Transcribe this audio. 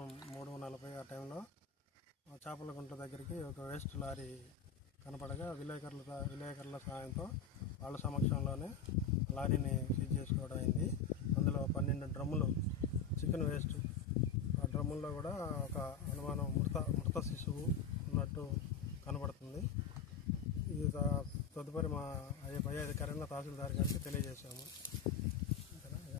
మధ్యాహ్నం 3:40 ఆ టైంలో చేపల గుంట దగ్గరికి ఒక వేస్ట్ లారీ కనపడగా విలేకరుల సహాయంతో వాళ్ళ సమక్షంలోనే లారీని సీజ్ చేసుకోవడం అయింది. అందులో 12 డ్రమ్ములు చికెన్ వేస్ట్, ఆ డ్రమ్ముల్లో కూడా ఒక అనుమానం మృత శిశువు ఉన్నట్టు కనబడుతుంది. ఇది తదుపరి మా పై అధికారిగా తహసీల్దార్ గారికి తెలియజేశాము.